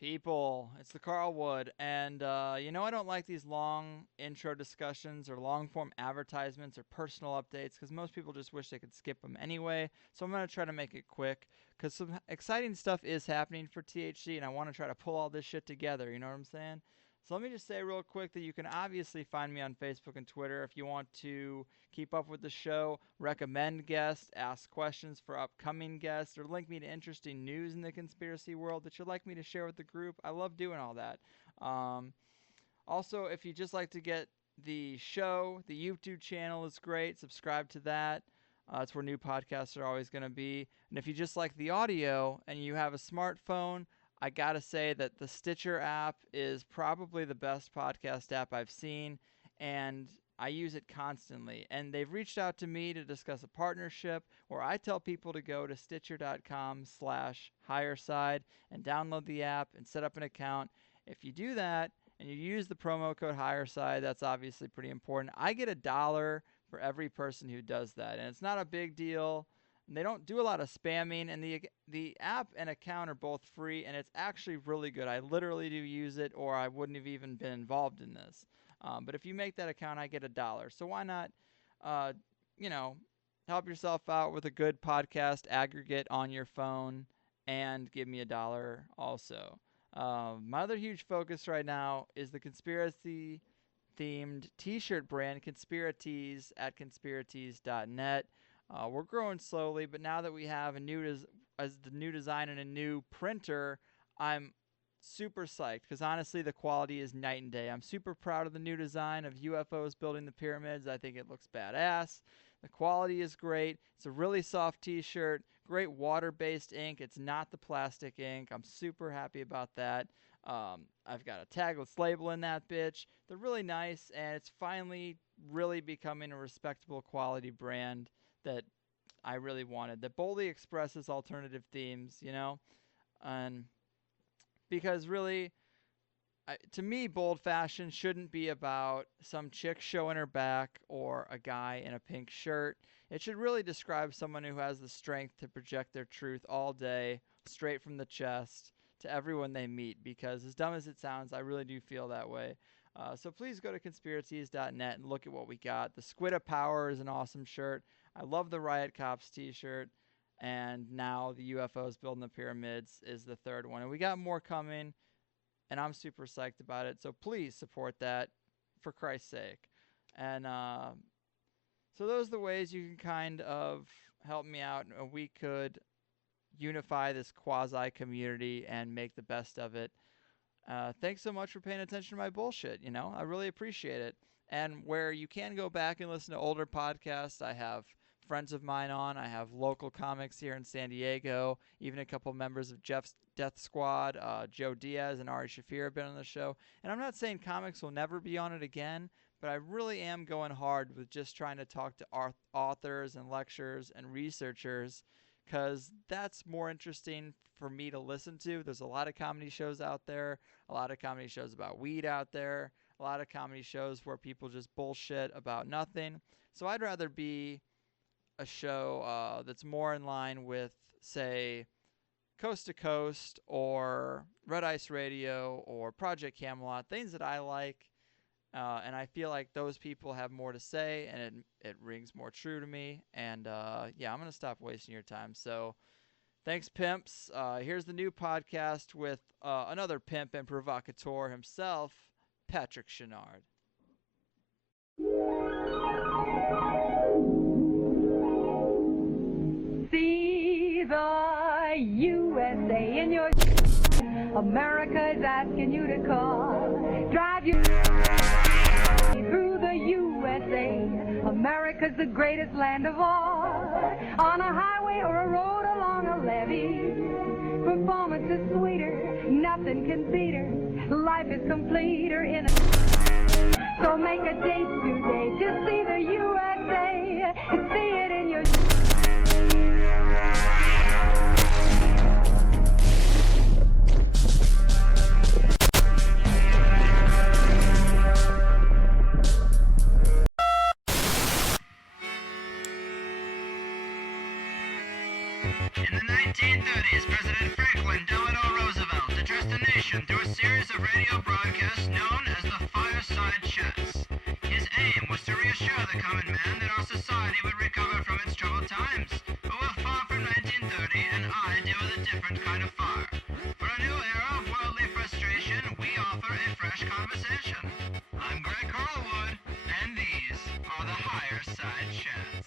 People, it's the Carl Wood, and I don't like these long intro discussions or long form advertisements or personal updates because most people just wish they could skip them anyway. So I'm going to try to make it quick because some exciting stuff is happening for THC, and I want to try to pull all this shit together. You know what I'm saying? So let me just say real quick that you can obviously find me on Facebook and Twitter if you want to keep up with the show, recommend guests, ask questions for upcoming guests, or link me to interesting news in the conspiracy world that you'd like me to share with the group. I love doing all that. Also, if you just like to get the show, the YouTube channel is great. Subscribe to that. That's where new podcasts are always going to be. And if you just like the audio and you have a smartphone, I gotta say that the Stitcher app is probably the best podcast app I've seen, and I use it constantly. And they've reached out to me to discuss a partnership where I tell people to go to Stitcher.com/Higherside and download the app and set up an account. If you do that and you use the promo code Higherside, that's obviously pretty important. I get $1 for every person who does that, and it's not a big deal. They don't do a lot of spamming, and the app and account are both free, and it's actually really good. I literally do use it, or I wouldn't have even been involved in this. But if you make that account, I get $1. So why not, help yourself out with a good podcast aggregate on your phone and give me $1 also. My other huge focus right now is the conspiracy-themed t-shirt brand, Conspiratees at conspiratees.net. We're growing slowly, but now that we have the new design and a new printer, I'm super psyched because honestly, the quality is night and day. I'm super proud of the new design of UFOs building the pyramids. I think it looks badass. The quality is great. It's a really soft t-shirt, great water-based ink. It's not the plastic ink. I'm super happy about that. I've got a tagless label in that bitch. They're really nice, and it's finally really becoming a respectable quality brand that I really wanted, that boldly expresses alternative themes, and because really, to me, bold fashion shouldn't be about some chick showing her back or a guy in a pink shirt. It should really describe someone who has the strength to project their truth all day, straight from the chest, to everyone they meet, because as dumb as it sounds, I really do feel that way. So please go to conspiracies.net and look at what we got. The Squid of Power is an awesome shirt. I love the Riot Cops t-shirt. And now the UFOs building the pyramids is the third one. And we got more coming, and I'm super psyched about it. So please support that for Christ's sake. And so those are the ways you can kind of help me out. And we could unify this quasi-community and make the best of it. Thanks so much for paying attention to my bullshit. I really appreciate it. And where you can go back and listen to older podcasts, I have friends of mine on. I have local comics here in San Diego. Even a couple members of Jeff's Death Squad, Joe Diaz and Ari Shafir have been on the show. And I'm not saying comics will never be on it again, but I really am going hard with just trying to talk to authors and lecturers and researchers, because that's more interesting for me to listen to. There's a lot of comedy shows out there, a lot of comedy shows about weed out there, a lot of comedy shows where people just bullshit about nothing. So I'd rather be a show that's more in line with, say, Coast to Coast or Red Ice Radio or Project Camelot, things that I like. And I feel like those people have more to say, and it rings more true to me. And I'm going to stop wasting your time. So thanks, pimps. Here's the new podcast with another pimp and provocateur himself, Patrick Shannard. See the USA in your America's asking you to call. Drive you through the USA. America's the greatest land of all. On a highway or a road along a levee, performance is sweeter, nothing can beat her. Life is completer in a... So make a date today to see the USA and see it in your... In the 1930s, President Franklin Delano Roosevelt addressed the nation Extinction through a series of radio broadcasts known as the Fireside Chats. His aim was to reassure the common man that our society would recover from its troubled times, but we're far from 1930, and I deal with a different kind of fire. For a new era of worldly frustration, we offer a fresh conversation. I'm Greg Carlwood, and these are the Higherside Chats.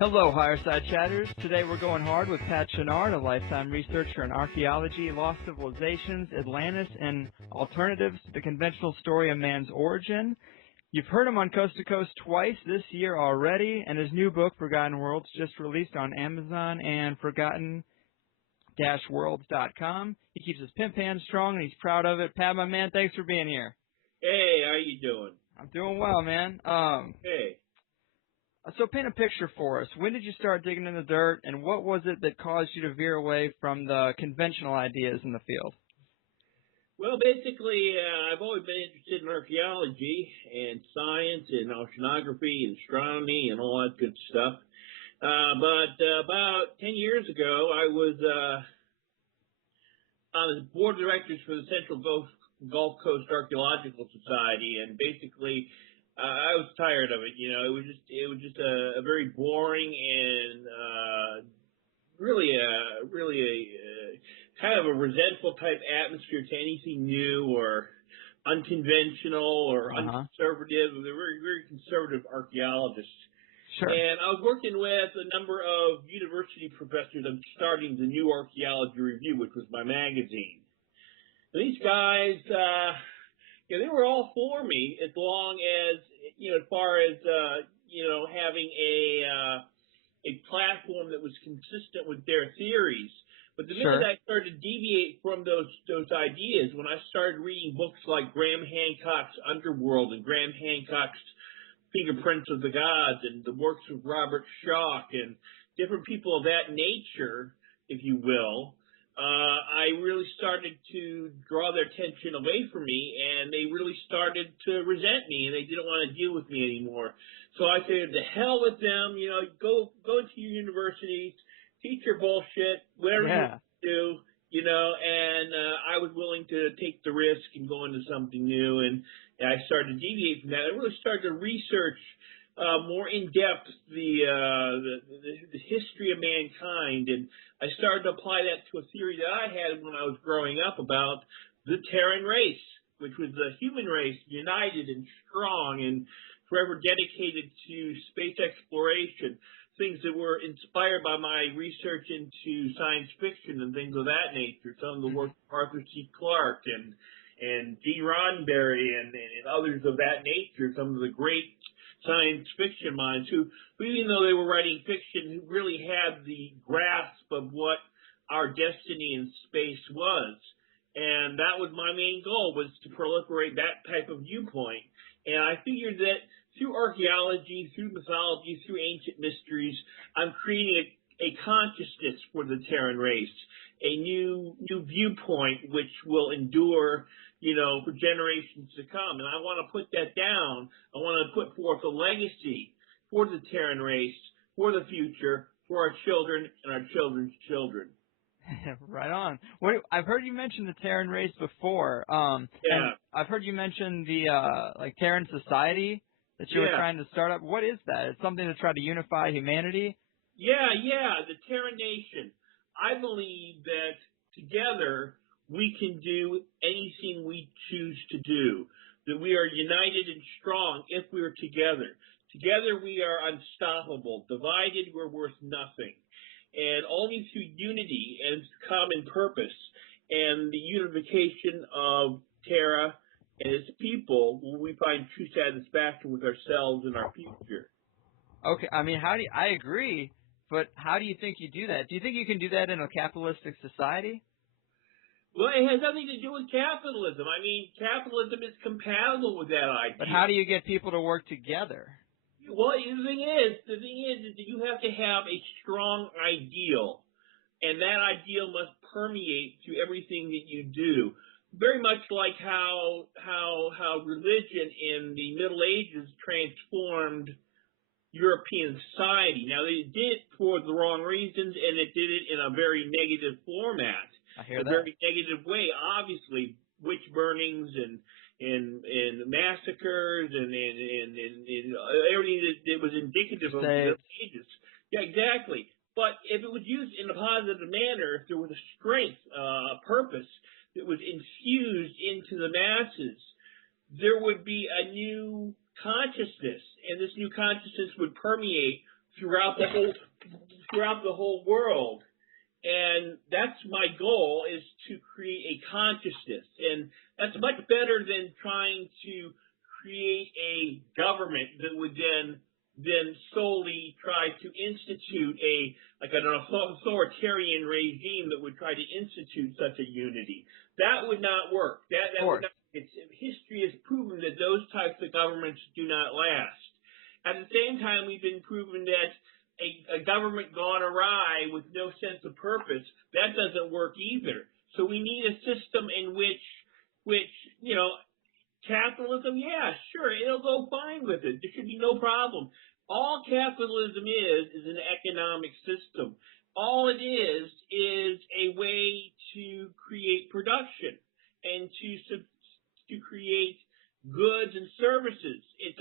Hello, Higherside Chatters. Today we're going hard with Pat Shannard, a lifetime researcher in archaeology, lost civilizations, Atlantis, and alternatives to the conventional story of man's origin. You've heard him on Coast to Coast twice this year already, and his new book, Forgotten Worlds, just released on Amazon and forgotten-worlds.com. He keeps his pimp hand strong, and he's proud of it. Pat, my man, thanks for being here. Hey, how you doing? I'm doing well, man. Hey. So paint a picture for us. When did you start digging in the dirt, and what was it that caused you to veer away from the conventional ideas in the field? Well, basically, I've always been interested in archaeology and science and oceanography and astronomy and all that good stuff. But about 10 years ago, I was on the board of directors for the Central Gulf Coast Archaeological Society, and basically I was tired of it. You know, it was just a very boring and really a kind of a resentful type atmosphere to anything new or unconventional or unconservative. They're very, very conservative archaeologists. Sure. And I was working with a number of university professors on starting the New Archaeology Review, which was my magazine. And these guys, they were all for me as long as, as far as, having a platform that was consistent with their theories. But the minute I started to deviate from those ideas, when I started reading books like Graham Hancock's Underworld and Graham Hancock's Fingerprints of the Gods and the works of Robert Schoch and different people of that nature, if you will, I really started to draw their attention away from me, and they really started to resent me, and they didn't want to deal with me anymore. So I said, to hell with them, go to your universities, teach your bullshit, whatever you do, and I was willing to take the risk and go into something new, and I started to deviate from that. I really started to research more in depth the history of mankind, and I started to apply that to a theory that I had when I was growing up about the Terran race, which was the human race, united and strong and forever dedicated to space exploration, things that were inspired by my research into science fiction and things of that nature, some of the work of Arthur C. Clarke and G. Roddenberry and others of that nature, some of the great science fiction minds who, even though they were writing fiction, who really had the grasp of what our destiny in space was. And that was my main goal, was to proliferate that type of viewpoint. And I figured that through archaeology, through mythology, through ancient mysteries, I'm creating a consciousness for the Terran race, a new viewpoint which will endure for generations to come. And I want to put that down. I want to put forth a legacy for the Terran race, for the future, for our children and our children's children. Right on. I've heard you mention the Terran race before. And I've heard you mention the Terran society that you were trying to start up. What is that? It's something to try to unify humanity? Yeah, the Terran nation. I believe that together we can do anything we choose to do, that we are united and strong if we are together. Together we are unstoppable. Divided we're worth nothing. And only through unity and common purpose and the unification of Terra and its people will we find true satisfaction with ourselves and our future. Okay, I mean, I agree, but how do you think you do that? Do you think you can do that in a capitalistic society? Well, it has nothing to do with capitalism. I mean, capitalism is compatible with that idea. But how do you get people to work together? Well, the thing is that you have to have a strong ideal, and that ideal must permeate through everything that you do. Very much like how religion in the Middle Ages transformed European society. Now, they did it for the wrong reasons, and it did it in a very negative format. I hear a that. very negative way. Obviously, witch burnings and massacres and everything that was indicative of the Middle Ages. Yeah, exactly. But if it was used in a positive manner, if there was a strength, a purpose that was infused into the masses, there would be a new consciousness, and this new consciousness would permeate throughout the whole world. And that's my goal, is to create a consciousness. And that's much better than trying to create a government that would then solely try to institute an authoritarian regime that would try to institute such a unity. That would not work. That would not, history has proven that those types of governments do not last. At the same time, we've been proven that a government gone awry with no sense of purpose, that doesn't work either. So we need a system in which capitalism, yeah, sure, it'll go fine with it. There should be no problem. All capitalism is an economic system. All it is a way to create production and to create goods and services. It's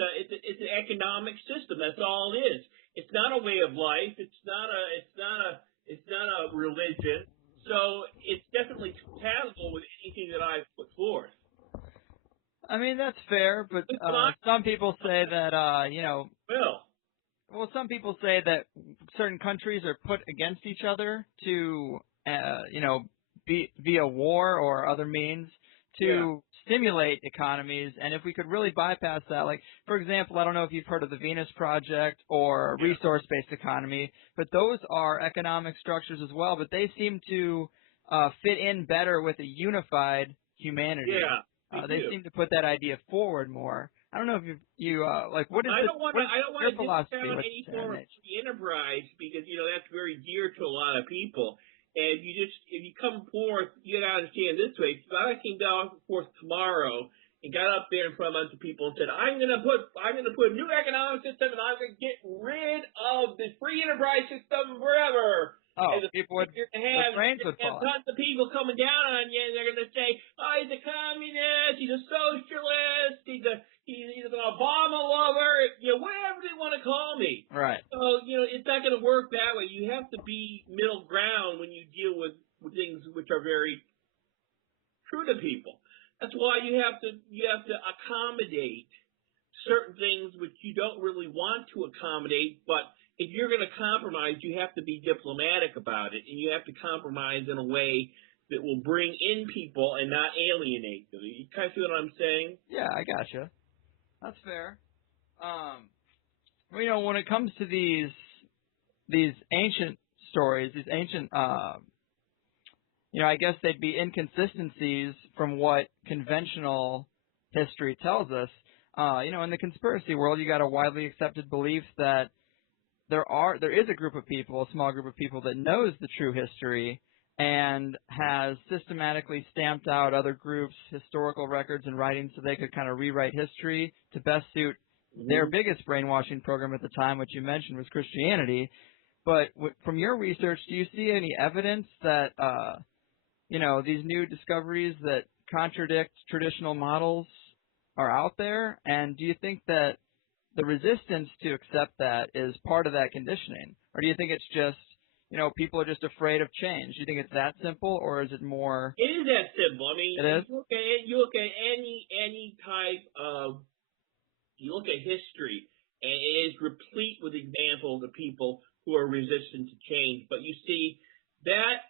an economic system. That's all it is. It's not a way of life. It's not a religion. So it's definitely compatible with anything that I've put forth. I mean, that's fair, but some people say that well, some people say that certain countries are put against each other to via war or other means to stimulate economies, and if we could really bypass that, like, for example, I don't know if you've heard of the Venus Project or resource-based economy, but those are economic structures as well, but they seem to fit in better with a unified humanity. Yeah, they seem to put that idea forward more. I don't know if you like, what is I don't want to discount any form of free enterprise, because that's very dear to a lot of people. And if you come forth, you gotta understand this way. If I came down forth tomorrow and got up there in front of a bunch of people and said, I'm gonna put a new economic system, and I'm gonna get rid of the free enterprise system forever. Oh, people would, their brains would fall. Tons of people coming down on you, and they're gonna say, oh, he's a communist, he's a socialist, he's an Obama lover, whatever they want to call me. Right. So, it's not going to work that way. You have to be middle ground when you deal with things which are very true to people. That's why you have to accommodate certain things which you don't really want to accommodate, but if you're going to compromise, you have to be diplomatic about it, and you have to compromise in a way that will bring in people and not alienate them. You kind of see what I'm saying? Yeah, I gotcha. That's fair. When it comes to these ancient stories, these ancient, I guess they'd be inconsistencies from what conventional history tells us. In the conspiracy world, you got a widely accepted belief that there is a group of people, a small group of people, that knows the true history and has systematically stamped out other groups' historical records and writings so they could kind of rewrite history to best suit their biggest brainwashing program at the time, which you mentioned was Christianity. But from your research, do you see any evidence that, these new discoveries that contradict traditional models are out there? And do you think that the resistance to accept that is part of that conditioning? Or do you think it's just, people are just afraid of change? Do you think it's that simple, or is it more? It is that simple. I mean, it is? You look at any type of, you look at history, and it is replete with examples of people who are resistant to change. But you see, that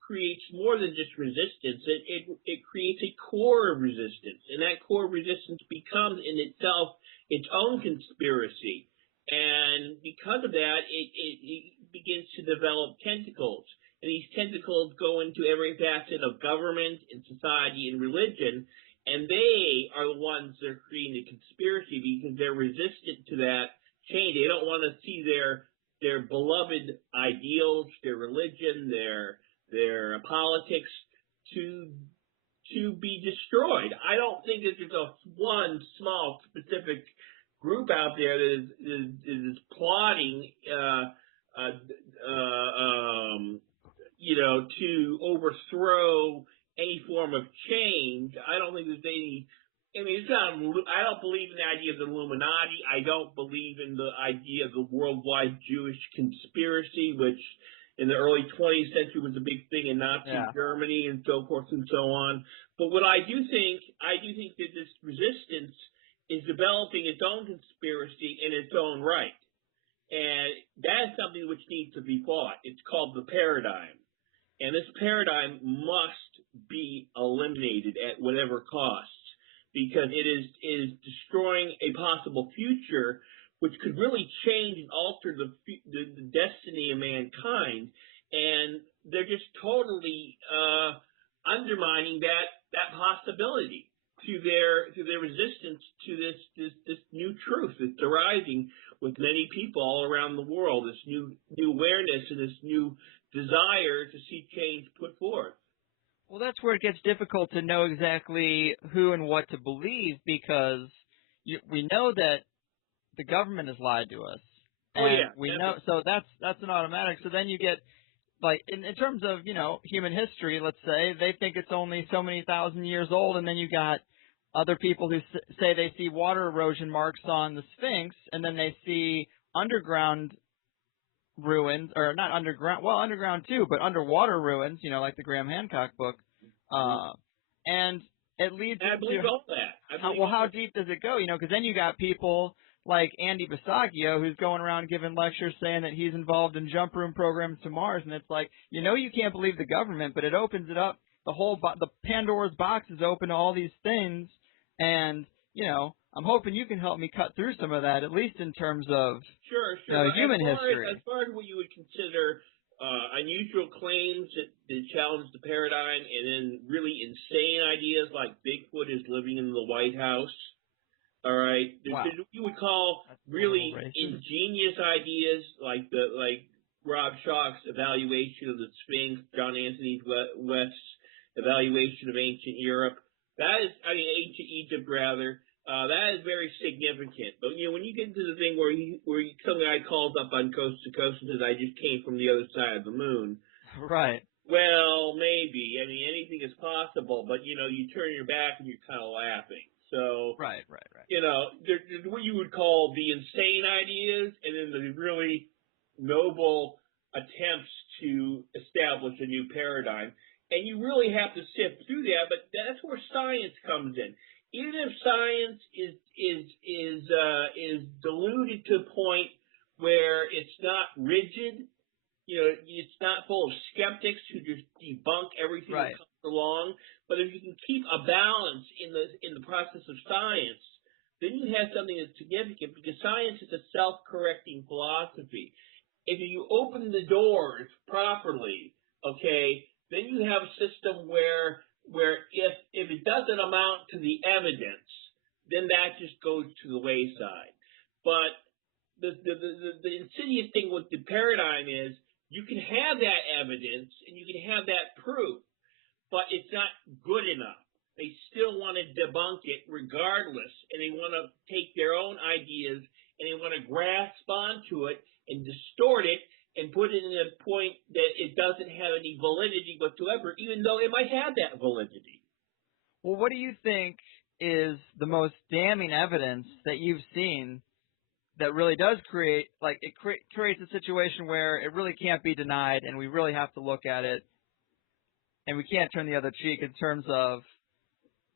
creates more than just resistance. It creates a core of resistance, and that core of resistance becomes in itself its own conspiracy. And because of that, it begins to develop tentacles. And these tentacles go into every facet of government and society and religion. And they are the ones that are creating the conspiracy because they're resistant to that change. They don't want to see their beloved ideals, their religion, their politics to be destroyed. I don't think that there's one small specific group out there that is plotting to overthrow any form of change. I don't think there's any. I mean, I don't believe in the idea of the Illuminati. I don't believe in the idea of the worldwide Jewish conspiracy, which in the early 20th century was a big thing in Nazi Germany and so forth and so on. But what I do think that this resistance is developing its own conspiracy in its own right. And that is something which needs to be fought. It's called the paradigm. And this paradigm must be eliminated at whatever cost, because it is destroying a possible future which could really change and alter the destiny of mankind. And they're just totally undermining that possibility through their resistance to this new truth that's arising with many people all around the world, this new awareness and this new desire to see change put forth. Well, that's where it gets difficult to know exactly who and what to believe, because we know that the government has lied to us. And we know, so that's an automatic. So then you get, like, in terms of, human history, let's say, they think it's only so many thousand years old, and then you got other people who say they see water erosion marks on the Sphinx, and then they see underground ruins, or not underground, well, underground too, but underwater ruins, like the Graham Hancock book. And it leads I believe all that. How deep does it go? Because then you got people like Andy Bisagio, who's going around giving lectures saying that he's involved in jump room programs to Mars, and it's like, you can't believe the government, but it opens it up. The Pandora's box is open to all these things, and I'm hoping you can help me cut through some of that, at least in terms of human history. As far as what you would consider unusual claims that challenge the paradigm, and then really insane ideas like Bigfoot is living in the White House. All right, wow. There's what you would call really ingenious ideas, like Rob Schoch's evaluation of the Sphinx, John Anthony West's evaluation of ancient Europe. Ancient Egypt rather. That is very significant. But when you get into the thing where some guy calls up on Coast to Coast and says, "I just came from the other side of the moon," right? Well, maybe. I mean, anything is possible. But you turn your back and you're kind of laughing. So right. There's what you would call the insane ideas, and then the really noble attempts to establish a new paradigm. And you really have to sift through that. But that's where science comes in. Even if science is diluted to a point where it's not rigid, it's not full of skeptics who just debunk everything that comes along. But if you can keep a balance in the process of science, then you have something that's significant, because science is a self-correcting philosophy. If you open the doors properly, then you have a system where if it doesn't amount to the evidence, then that just goes to the wayside. But the insidious thing with the paradigm is you can have that evidence and you can have that proof, but it's not good enough. They still want to debunk it regardless, and they want to take their own ideas and they want to grasp onto it and distort it and put it in a point that it doesn't have any validity whatsoever, even though it might have that validity. Well, what do you think is the most damning evidence that you've seen that really does create a situation where it really can't be denied, and we really have to look at it, and we can't turn the other cheek in terms of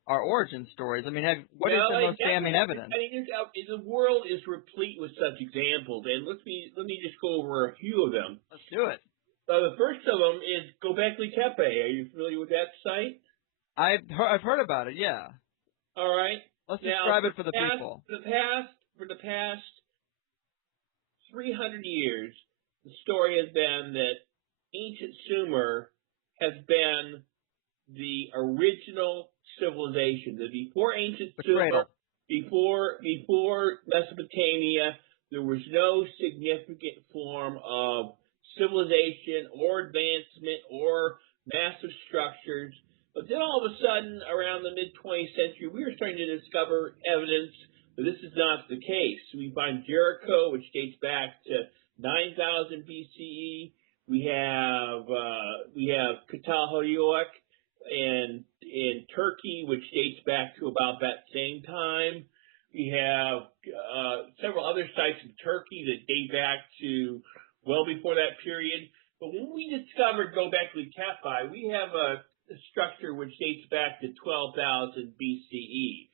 our origin stories? I mean, what is the most damning evidence? I mean, the world is replete with such examples, and let me just go over a few of them. Let's do it. The first of them is Gobekli Tepe. Are you familiar with that site? I've heard about it. Yeah. All right. Let's describe it for the people. For the past 300 years, the story has been that ancient Sumer has been the original civilization. That before ancient Sumer, before Mesopotamia, there was no significant form of civilization or advancement or massive structures. But then all of a sudden, around the mid-20th century, we were starting to discover evidence that this is not the case. We find Jericho, which dates back to 9000 BCE. We have Katahoyuk in Turkey, which dates back to about that same time. We have several other sites in Turkey that date back to well before that period. But when we discovered Gobekli Tepe, we have a structure which dates back to 12,000 BCE.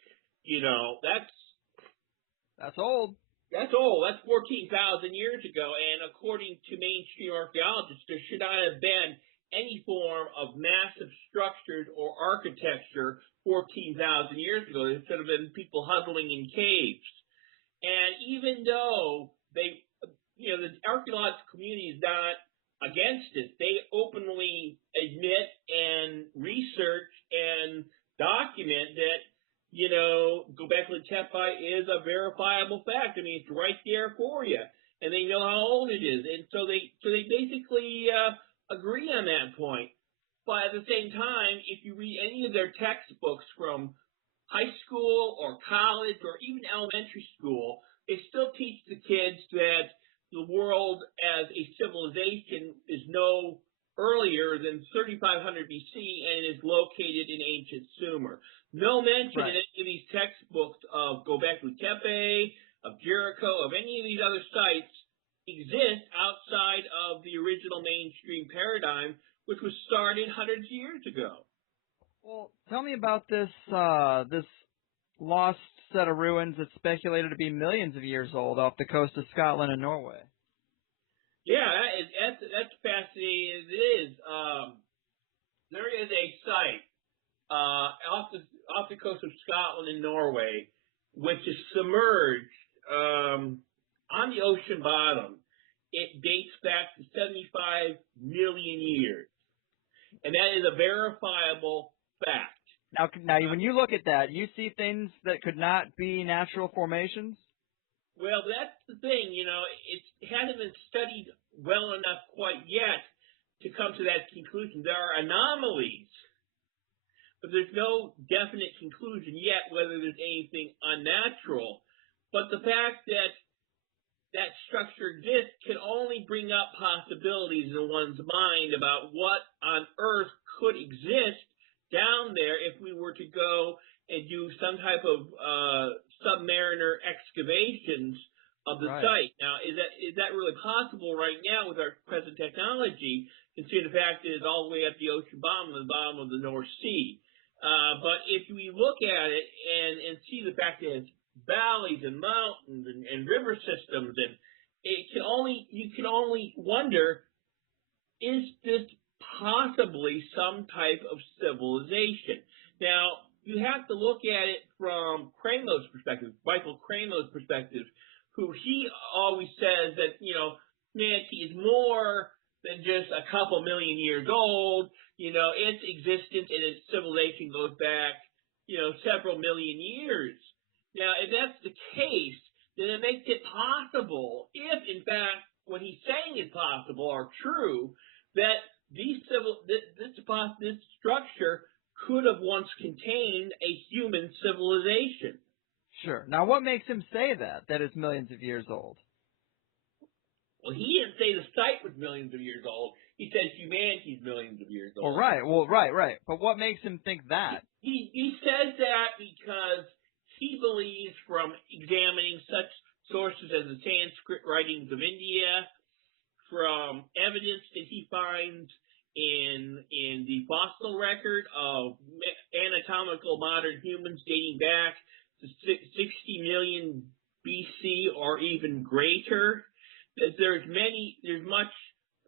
You know, That's old. That's old. That's 14,000 years ago. And according to mainstream archaeologists, there should not have been any form of massive structures or architecture 14,000 years ago. There should have been people huddling in caves. And even though the archaeological community is not against it, they openly admit and research and document that, Gobekli Tepe is a verifiable fact. I mean, it's right there for you, and they know how old it is, and so they basically agree on that point. But at the same time, if you read any of their textbooks from high school or college or even elementary school, they still teach the kids that the world as a civilization is no earlier than 3500 BC and is located in ancient Sumer. No mention in any of these textbooks of Gobekli Tepe, of Jericho, of any of these other sites exist outside of the original mainstream paradigm, which was started hundreds of years ago. Well, tell me about this this lost set of ruins that's speculated to be millions of years old off the coast of Scotland and Norway. Yeah, that's fascinating as it is. There is a site off the coast of Scotland and Norway, which is submerged on the ocean bottom. It dates back to 75 million years, and that is a verifiable fact. Now, when you look at that, you see things that could not be natural formations? Well, that's the thing, it hasn't been studied well enough quite yet to come to that conclusion. There are anomalies, but there's no definite conclusion yet whether there's anything unnatural. But the fact that that structure exists can only bring up possibilities in one's mind about what on Earth could exist down there if we were to go and do some type of submariner excavations of the site. Now, is that really possible right now with our present technology, considering the fact that it's all the way at the ocean bottom, the bottom of the North Sea? But if we look at it and see the fact that it's valleys and mountains and river systems, and you can only wonder, is this possibly some type of civilization? Now, you have to look at it from Kramer's perspective, Michael Kramer's perspective, who he always says that, humanity is more than just a couple million years old. Its existence and its civilization goes back, several million years. Now, if that's the case, then it makes it possible, if in fact what he's saying is possible or true, that this structure could have once contained a human civilization. Sure. Now, what makes him say that it's millions of years old? Well, he didn't say the site was millions of years old. He says humanity's millions of years old. Well, right. But what makes him think that? He says that because he believes, from examining such sources as the Sanskrit writings of India, from evidence that he finds in the fossil record of anatomical modern humans dating back to 60 million BC or even greater, that there's much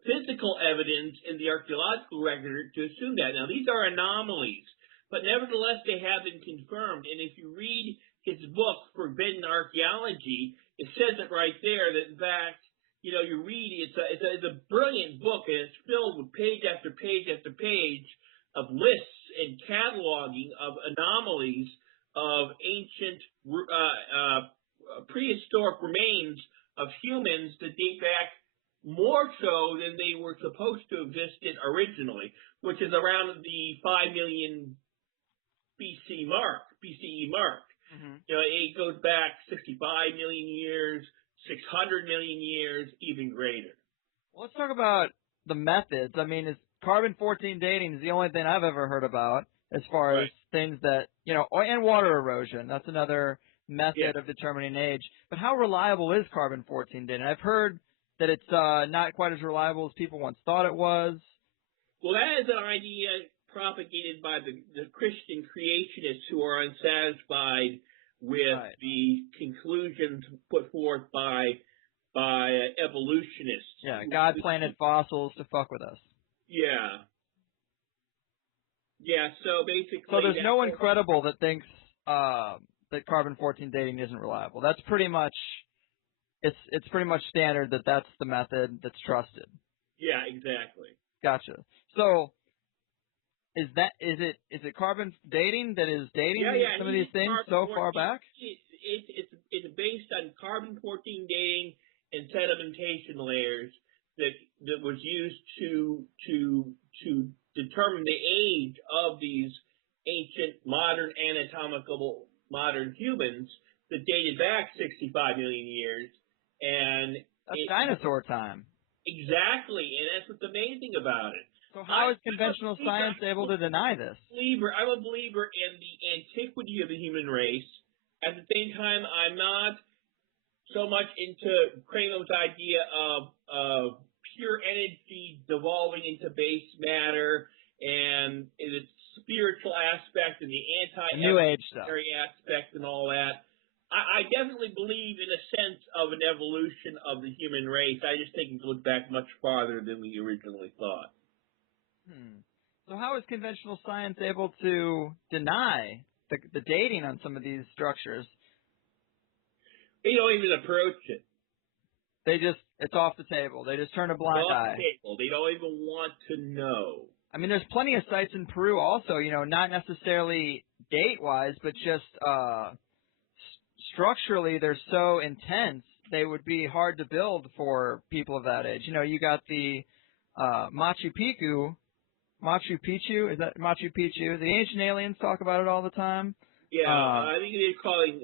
physical evidence in the archaeological record to assume that. Now, these are anomalies, but nevertheless they have been confirmed. And if you read his book, Forbidden Archaeology, it says it right there that, in fact, you read, it's a brilliant book, and it's filled with page after page after page of lists and cataloging of anomalies of ancient prehistoric remains of humans that date back more so than they were supposed to have existed originally, which is around the 5 million BCE mark. Mm-hmm. It goes back 65 million years, 600 million years, even greater. Well, let's talk about the methods. I mean, carbon-14 dating is the only thing I've ever heard about as far as things that, and water erosion. That's another method of determining age. But how reliable is carbon-14 dating? I've heard that it's not quite as reliable as people once thought it was. Well, that is an idea propagated by the Christian creationists who are unsatisfied with the conclusions put forth by evolutionists. Yeah, God planted fossils to fuck with us. Yeah. Yeah, so basically... So there's no one credible that thinks that carbon-14 dating isn't reliable. That's pretty much... It's pretty much standard that that's the method that's trusted. Yeah, exactly. Gotcha. So... Is it carbon dating that is dating some of these things so far back? It's based on carbon-14 dating and sedimentation layers that was used to determine the age of these ancient anatomical modern humans that dated back 65 million years. And that's dinosaur time. Exactly, and that's what's amazing about it. So how is conventional science able to deny this? I'm a believer in the antiquity of the human race. At the same time, I'm not so much into Kramer's idea of pure energy devolving into base matter and its spiritual aspect and the New Age stuff aspect and all that. I definitely believe in a sense of an evolution of the human race. I just think it goes back much farther than we originally thought. So how is conventional science able to deny the dating on some of these structures? They don't even approach it. It's off the table. They just turn a blind eye. They don't even want to know. I mean, there's plenty of sites in Peru also, not necessarily date-wise, but just structurally they're so intense, they would be hard to build for people of that age. You got the Machu Picchu, is that Machu Picchu? The ancient aliens talk about it all the time. Yeah, I think they're calling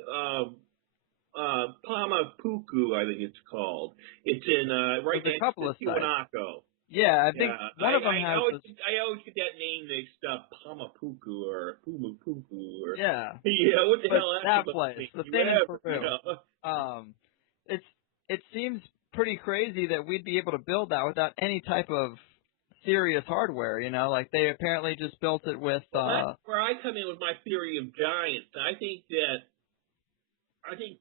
Pamapuku, I think it's called. It's in right next to Tiwanaku. Yeah, I think one of them has. I always get that name mixed up, Pamapuku or Pumapuku or. Yeah. Yeah, what the hell? That place, the thing in Peru. It seems pretty crazy that we'd be able to build that without any type of serious hardware, like they apparently just built it with that's where I come in with my theory of giants. I think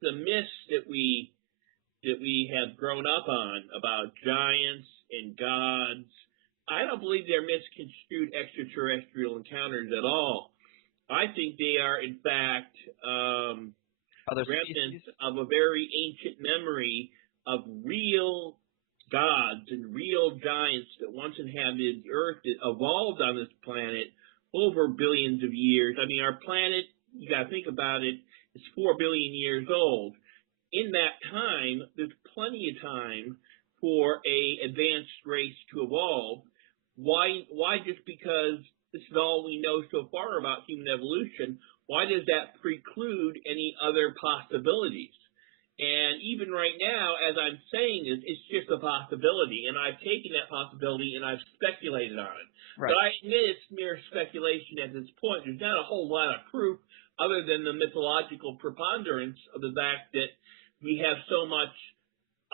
the myths that we have grown up on about giants and gods, I don't believe they're misconstrued extraterrestrial encounters at all. I think they are in fact remnants of a very ancient memory of real gods and real giants that once inhabited the earth, that evolved on this planet over billions of years. I mean, our planet, you got to think about it, is 4 billion years old. In that time, there's plenty of time for a advanced race to evolve. Why just because this is all we know so far about human evolution, why does that preclude any other possibilities? And even right now, as I'm saying this, it's just a possibility, and I've taken that possibility and I've speculated on it. Right. But I admit it's mere speculation at this point. There's not a whole lot of proof other than the mythological preponderance of the fact that we have so much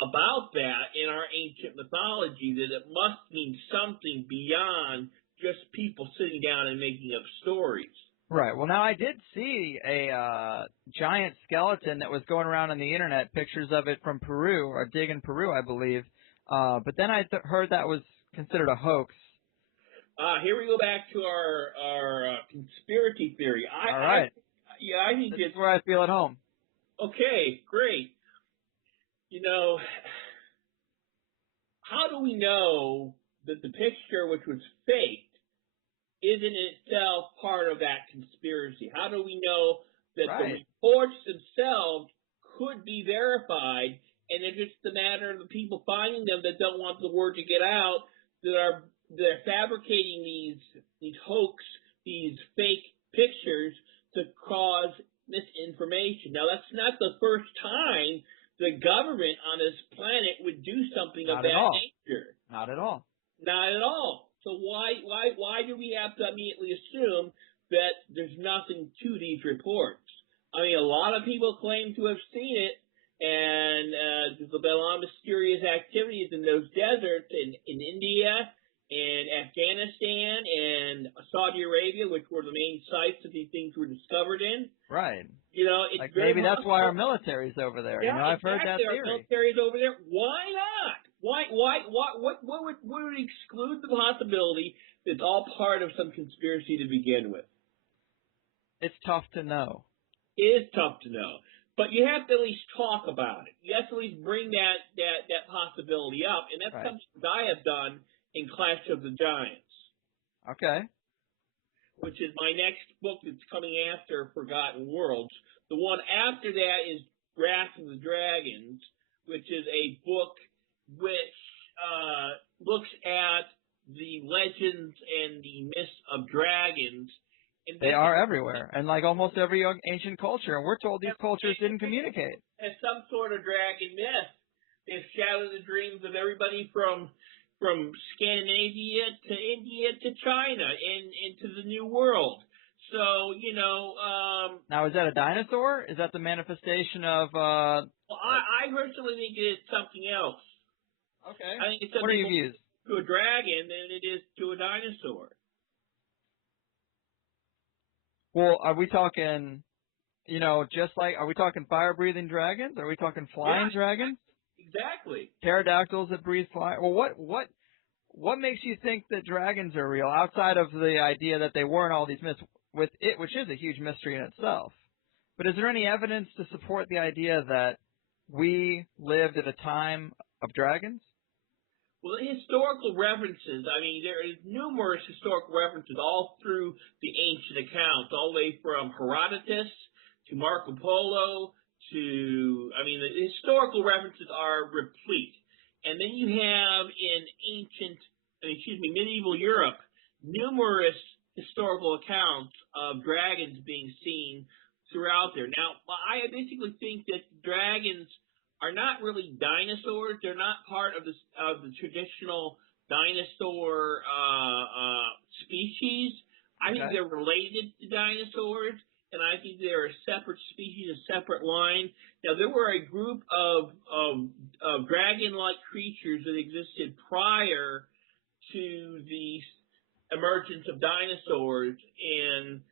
about that in our ancient mythology that it must mean something beyond just people sitting down and making up stories. Right. Well, now I did see a giant skeleton that was going around on the internet, pictures of it from Peru, or dig in Peru, I believe. But then I heard that was considered a hoax. Here we go back to our conspiracy theory. All right. I think it's where I feel at home. Okay, great. How do we know that the picture, which was faked, isn't itself part of that conspiracy? How do we know that the reports themselves could be verified, and it's just a matter of the people finding them that don't want the word to get out, they're fabricating these hoax, these fake pictures to cause misinformation. Now, that's not the first time the government on this planet would do something of that nature. Not at all. Not at all. So why do we have to immediately assume that there's nothing to these reports? I mean, a lot of people claim to have seen it, and there's been a lot of mysterious activities in those deserts in India and Afghanistan and Saudi Arabia, which were the main sites that these things were discovered in. Right. You know, it's like very maybe that's why our possible. military's over there. Yeah, you know, I've heard that exactly. theory. Our military's over there. Why not? What would exclude the possibility that it's all part of some conspiracy to begin with? It's tough to know. It is tough to know. But you have to at least talk about it. You have to at least bring that possibility up. And that's Right. something that I have done in Clash of the Giants. Okay. Which is my next book that's coming after Forgotten Worlds. The one after that is Wrath of the Dragons, which is a book which looks at the legends and the myths of dragons. And They are everywhere, and like almost every ancient culture, and we're told these cultures didn't communicate. As some sort of dragon myth. They've shadowed the dreams of everybody from Scandinavia to India to China and into the New World. So, you know... now, is that a dinosaur? Is that the manifestation of... well, I personally think it is something else. Okay. I think it's what are something your views? to a dragon than it is to a dinosaur. Well, are we talking, you know, just like, are we talking fire-breathing dragons? Are we talking flying dragons? Exactly. Pterodactyls that breathe fire? Well, what makes you think that dragons are real, outside of the idea that they weren't all these myths, with it, which is a huge mystery in itself? But is there any evidence to support the idea that we lived at a time of dragons? Well, the historical references, I mean, there is numerous historical references all through the ancient accounts, all the way from Herodotus to Marco Polo to, I mean, the historical references are replete. And then you have in medieval Europe, numerous historical accounts of dragons being seen throughout there. Now, I basically think that dragons are not really dinosaurs. They're not part of the traditional dinosaur species. I think they're related to dinosaurs, and I think they're a separate species, a separate line. Now, there were a group of dragon-like creatures that existed prior to the emergence of dinosaurs in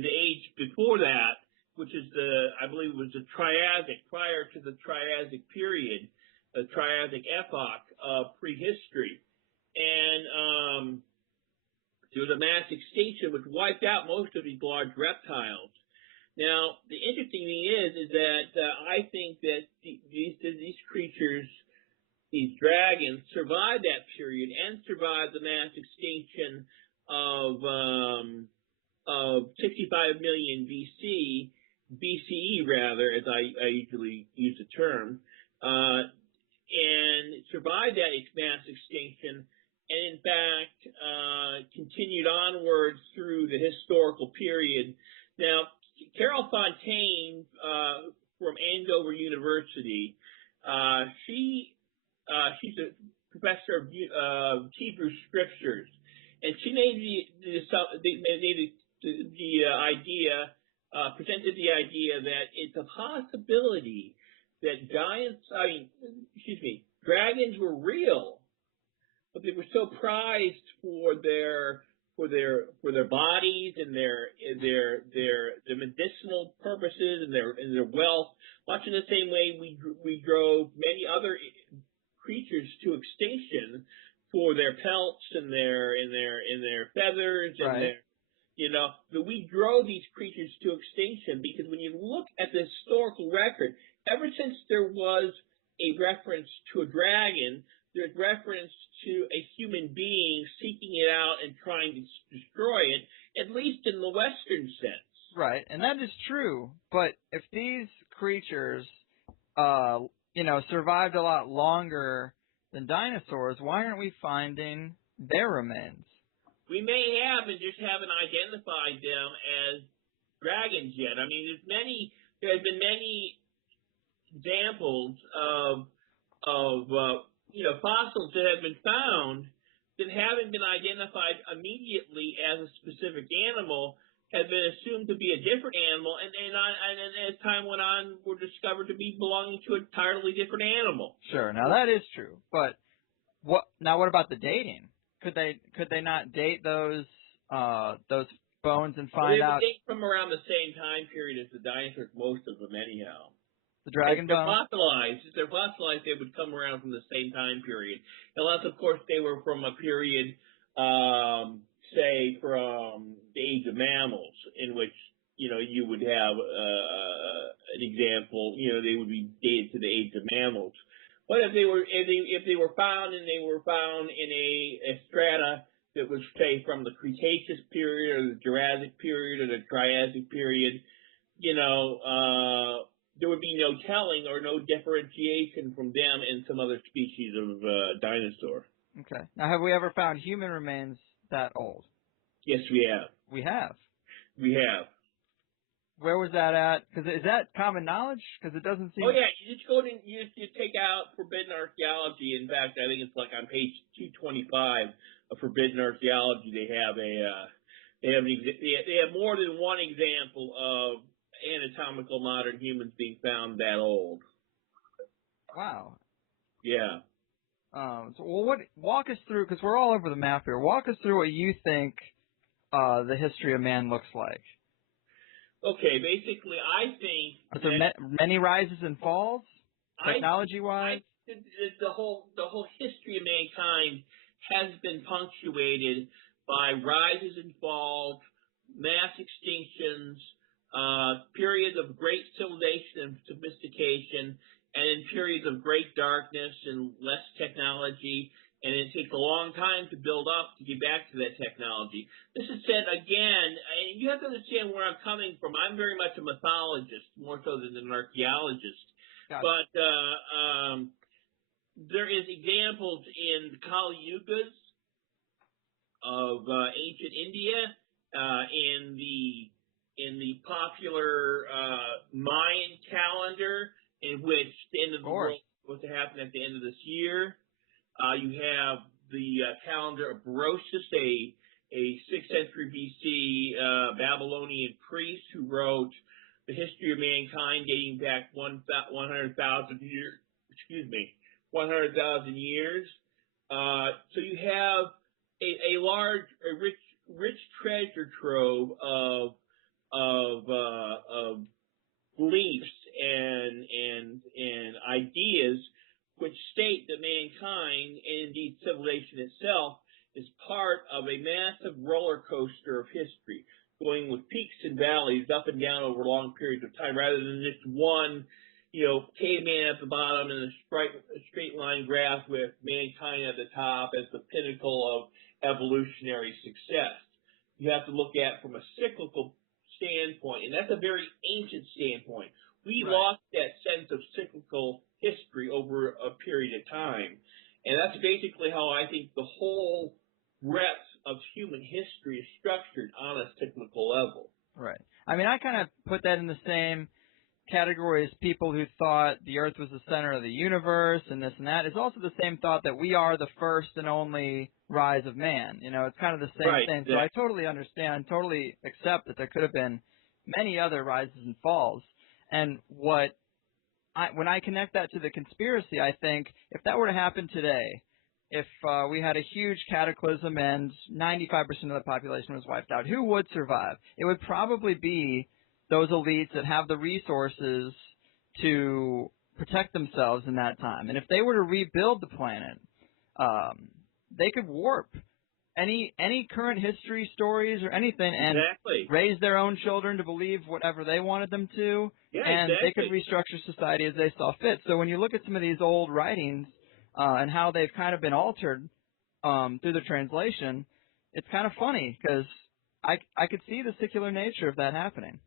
the age before that, which is I believe it was the Triassic, prior to the Triassic period, the Triassic epoch of prehistory. And there was a mass extinction which wiped out most of these large reptiles. Now, the interesting thing is that I think that these creatures, these dragons, survived that period and survived the mass extinction of 65 million BCE rather, as I usually use the term, and survived that mass extinction, and in fact continued onwards through the historical period. Now, Carol Fontaine from Andover University, she's a professor of Hebrew scriptures, and she presented the idea that it's a possibility that dragons were real, but they were so prized for their bodies and their medicinal purposes and their wealth, much in the same way we drove many other creatures to extinction for their pelts and their feathers and their, you know, that we drove these creatures to extinction because when you look at the historical record, ever since there was a reference to a dragon, there's reference to a human being seeking it out and trying to destroy it, at least in the Western sense. Right, and that is true. But if these creatures, survived a lot longer than dinosaurs, why aren't we finding their remains? We may have and just haven't identified them as dragons yet. I mean, there have been many examples of fossils that have been found that haven't been identified immediately as a specific animal have been assumed to be a different animal, and as time went on, were discovered to be belonging to an entirely different animal. Sure. Now that is true, but what about the dating? Could they not date those bones and find out? They date from around the same time period as the dinosaurs, most of them, anyhow. The dragon If they're bones? fossilized, they would come around from the same time period. Unless, of course, they were from a period, say, from the age of mammals, in which, you would have an example, they would be dated to the age of mammals. But if they were found in a strata that was, say, from the Cretaceous period or the Jurassic period or the Triassic period, there would be no telling or no differentiation from them and some other species of dinosaur. Okay. Now, have we ever found human remains that old? Yes, we have. We have. We have. Where was that at? Because is that common knowledge? Because it doesn't seem. Oh yeah, you just go in. You take out forbidden archaeology. In fact, I think it's like on page 225 of forbidden archaeology. They have more than one example of anatomical modern humans being found that old. Wow. Yeah. Walk us through, because we're all over the map here. Walk us through what you think the history of man looks like. Okay, basically, I think Are there many rises and falls, technology-wise? The whole history of mankind has been punctuated by rises and falls, mass extinctions, periods of great civilization and sophistication, and then periods of great darkness and less technology, and it takes a long time to build up to get back to that technology. This is said again, and you have to understand where I'm coming from. I'm very much a mythologist, more so than an archaeologist. Gotcha. But there is examples in the Kali Yugas of ancient India, in the popular Mayan calendar, in which the end of the world was to happen at the end of this year. You have the calendar of Berosus, a 6th century BC Babylonian priest who wrote the history of mankind dating back 100,000 years. 100,000 years. So you have a rich treasure trove of beliefs and ideas which state that mankind, and indeed civilization itself, is part of a massive roller coaster of history, going with peaks and valleys up and down over long periods of time, rather than just one, caveman at the bottom and a straight line graph with mankind at the top as the pinnacle of evolutionary success. You have to look at it from a cyclical standpoint, and that's a very ancient standpoint. We lost that sense of cyclical history over a period of time. And that's basically how I think the whole breadth of human history is structured on a cyclical level. Right. I mean, I kind of put that in the same category as people who thought the Earth was the center of the universe and this and that. It's also the same thought that we are the first and only rise of man. It's kind of the same thing. So I totally understand, totally accept that there could have been many other rises and falls. And when I connect that to the conspiracy, I think if that were to happen today, if we had a huge cataclysm and 95% of the population was wiped out, who would survive? It would probably be those elites that have the resources to protect themselves in that time. And if they were to rebuild the planet, they could warp any current history stories or anything and raise their own children to believe whatever they wanted them to, and they could restructure society as they saw fit. So when you look at some of these old writings and how they've kind of been altered through the translation, it's kind of funny because I could see the secular nature of that happening.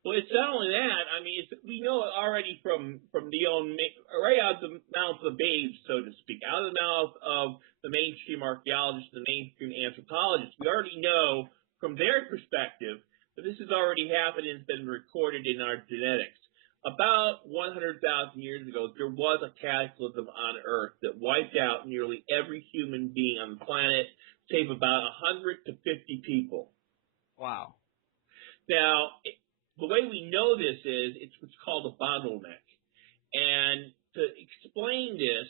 Well, it's not only that. I mean, we know it already from right out of the mouth of the babes, so to speak, out of the mouth of the mainstream archaeologists, the mainstream anthropologists. We already know from their perspective that this has already happened and has been recorded in our genetics. about 100,000 years ago, there was a cataclysm on Earth that wiped out nearly every human being on the planet, save about 100 to 50 people. Wow. Now, the way we know this is it's what's called a bottleneck. And to explain this,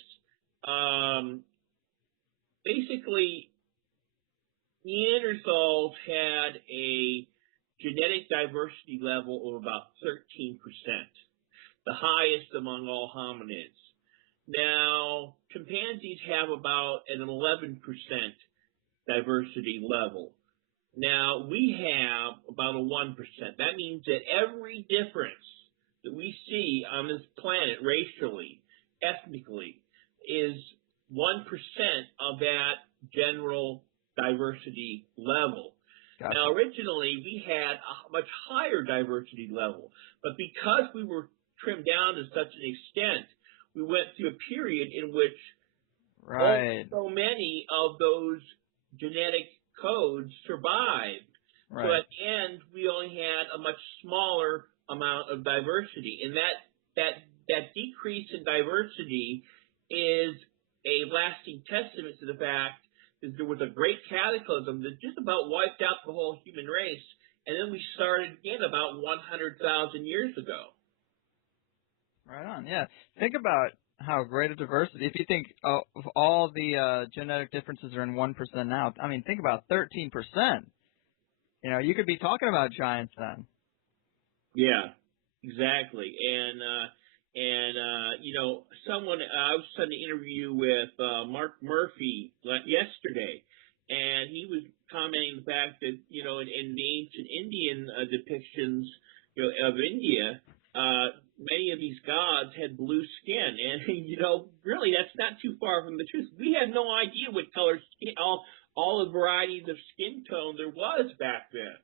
basically, Neanderthals had a genetic diversity level of about 13%, the highest among all hominids. Now, chimpanzees have about an 11% diversity level. Now, we have about a 1%. That means that every difference that we see on this planet racially, ethnically, is 1% of that general diversity level. Gotcha. Now, originally, we had a much higher diversity level, but because we were trimmed down to such an extent, we went through a period in which Right. so many of those genetic codes survived. Right. So at the end, we only had a much smaller amount of diversity, and that decrease in diversity is a lasting testament to the fact that there was a great cataclysm that just about wiped out the whole human race, and then we started again about 100,000 years ago. Right on. Yeah. Think about how great a diversity. If you think of all the genetic differences are in 1% now, I mean, think about 13%. You know, you could be talking about giants then. Yeah, exactly. And you know, I was on an interview with Mark Murphy yesterday, and he was commenting the fact that, you know, in the ancient Indian depictions, you know, of India, many of these gods had blue skin, and you know, really, that's not too far from the truth. We had no idea what color skin, all the varieties of skin tone there was back then.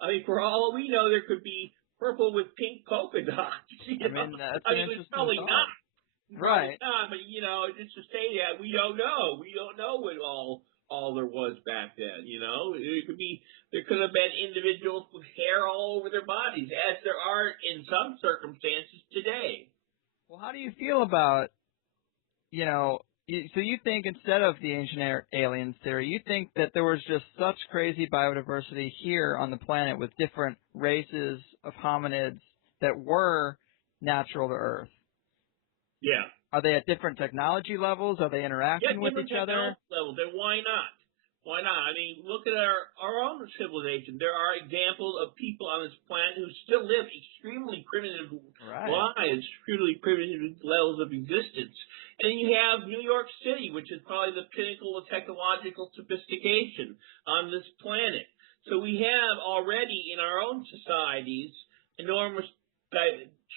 I mean, for all we know, there could be purple with pink polka dots. You know? I mean, that's I an mean, interesting it's probably thought. not. Right. Not, but you know, just to say that, we don't know. We don't know what all there was back then. You know, there could have been individuals with hair all over their bodies, as there are in some circumstances today. Well, how do you feel about, you know, so you think instead of the ancient aliens theory, you think that there was just such crazy biodiversity here on the planet with different races of hominids that were natural to Earth? Yeah. Are they at different technology levels? Are they interacting with each other? Level. Then why not? Why not? I mean, look at our own civilization. There are examples of people on this planet who still live extremely primitive lives, extremely primitive levels of existence. And then you have New York City, which is probably the pinnacle of technological sophistication on this planet. So we have already in our own societies enormous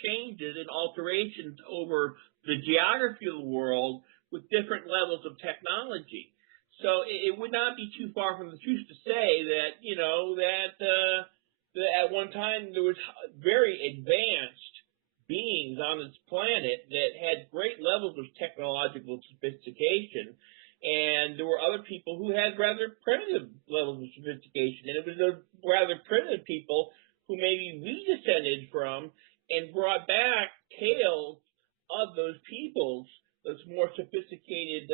changes and alterations over the geography of the world with different levels of technology. So it would not be too far from the truth to say that, you know, that at one time there was very advanced beings on this planet that had great levels of technological sophistication, and there were other people who had rather primitive levels of sophistication, and it was those rather primitive people who maybe we descended from and brought back tales of those peoples, those more sophisticated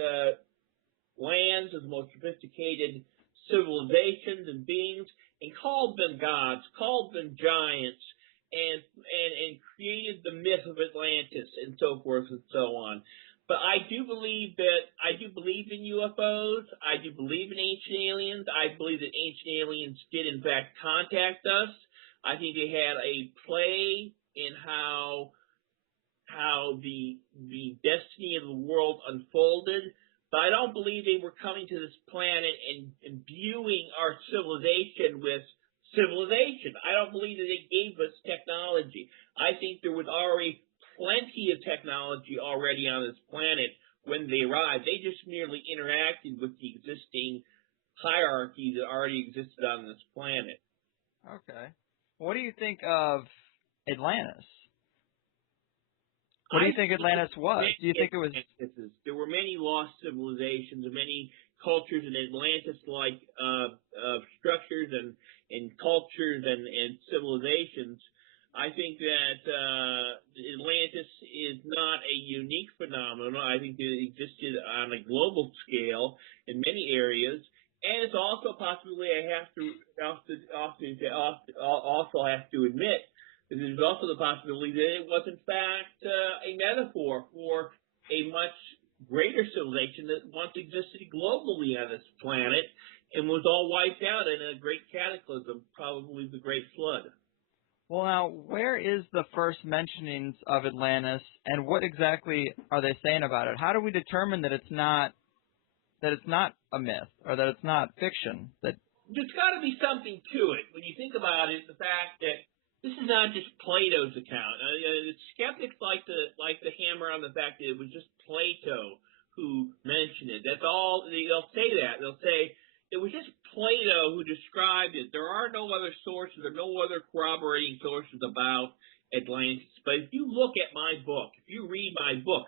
lands, those more sophisticated civilizations and beings, and called them gods, called them giants, and created the myth of Atlantis and so forth and so on. But I do believe in UFOs. I do believe in ancient aliens. I believe that ancient aliens did in fact contact us. I think they had a play in how the destiny of the world unfolded. But I don't believe they were coming to this planet and imbuing our civilization with civilization. I don't believe that they gave us technology. I think there was already plenty of technology already on this planet when they arrived. They just merely interacted with the existing hierarchy that already existed on this planet. Okay. What do you think of Atlantis? What do you think Atlantis was? Do you think it was... There were many lost civilizations and many cultures in Atlantis-like structures and cultures and civilizations I think that Atlantis is not a unique phenomenon. I think it existed on a global scale in many areas, and it's also a possibility I have to also have to admit that there's also the possibility that it was in fact a metaphor for a much greater civilization that once existed globally on this planet and was all wiped out in a great cataclysm, probably the Great Flood. Well, now, where is the first mentionings of Atlantis, and what exactly are they saying about it? How do we determine that it's not a myth or that it's not fiction? That there's got to be something to it when you think about it. The fact that this is not just Plato's account. Skeptics like to hammer on the fact that it was just Plato who mentioned it. That's all. They'll say that. They'll say it was just Plato who described it. There are no other sources or no other corroborating sources about Atlantis. But if you look at my book, if you read my book,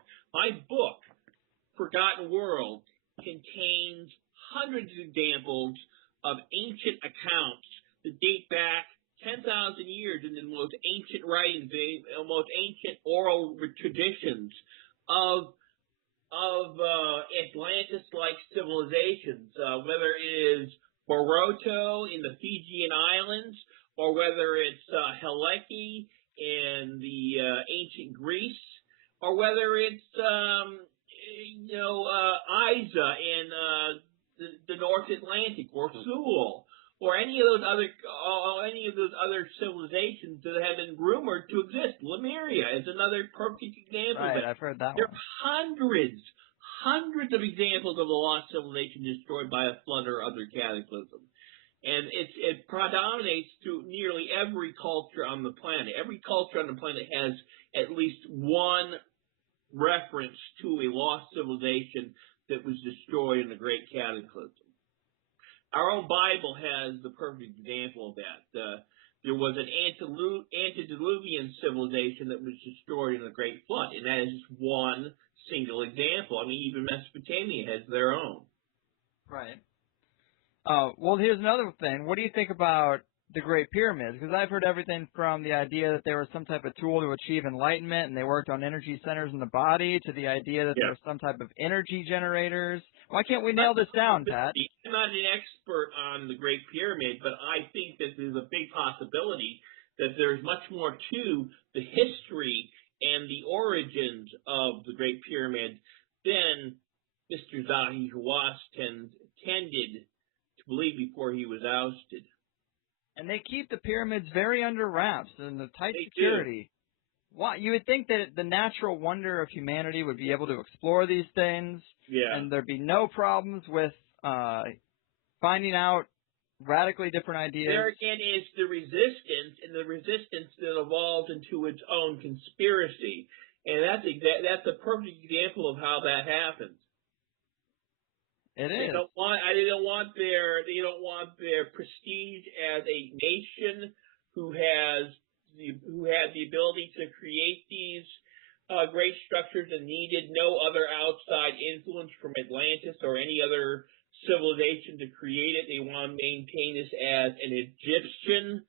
Forgotten World, contains hundreds of examples of ancient accounts that date back 10,000 years in the most ancient writings, the most ancient oral traditions of Atlantis-like civilizations, whether it is Boroto in the Fijian Islands, or whether it's Helike in the ancient Greece, or whether it's Isa in the North Atlantic, or Sewell, or any of those other civilizations that have been rumored to exist. Lemuria is another perfect example. Right, I've heard that there one. Are hundreds of examples of a lost civilization destroyed by a flood or other cataclysm. And it predominates through nearly every culture on the planet. Every culture on the planet has at least one reference to a lost civilization that was destroyed in the Great Cataclysm. Our own Bible has the perfect example of that. There was an antediluvian civilization that was destroyed in the Great Flood, and that is just one single example. I mean, even Mesopotamia has their own. Right. Well, here's another thing. What do you think about the Great Pyramids? Because I've heard everything from the idea that they were some type of tool to achieve enlightenment and they worked on energy centers in the body, to the idea that there were some type of energy generators. Why can't we nail this down, Pat? I'm not an expert on the Great Pyramid, but I think that there's a big possibility that there's much more to the history and the origins of the Great Pyramid than Mr. Zahi Hawass tended to believe before he was ousted. And they keep the pyramids very under wraps and the tight They security. Why? You would think that the natural wonder of humanity would be able to explore these things, and there'd be no problems with finding out radically different ideas. There again is the resistance, and the resistance that evolved into its own conspiracy, and that's a perfect example of how that happens. It They is. don't want their prestige as a nation who had the ability to create these great structures and needed no other outside influence from Atlantis or any other civilization to create it. They want to maintain this as an Egyptian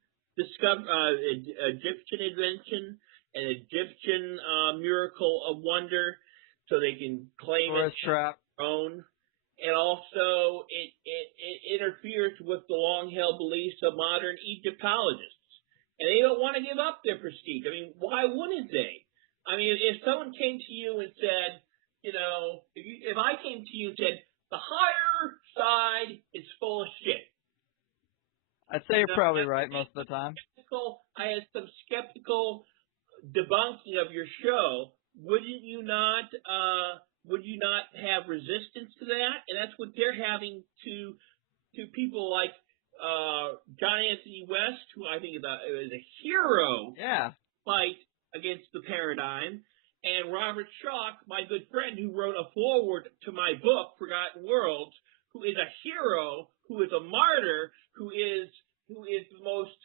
invention, an Egyptian miracle of wonder, so they can claim it as their own. And also, it interferes with the long-held beliefs of modern Egyptologists. And they don't want to give up their prestige. I mean, why wouldn't they? I mean, if someone came to you and said, if I came to you and said, the higher side is full of shit. I'd say you're probably right most of the time. I had some skeptical debunking of your show. Wouldn't you not have resistance to that? And that's what they're having to people like John Anthony West, who I think is a hero, fight against the paradigm, and Robert Schoch, my good friend, who wrote a foreword to my book, Forgotten Worlds, who is a hero, who is a martyr, who is the most,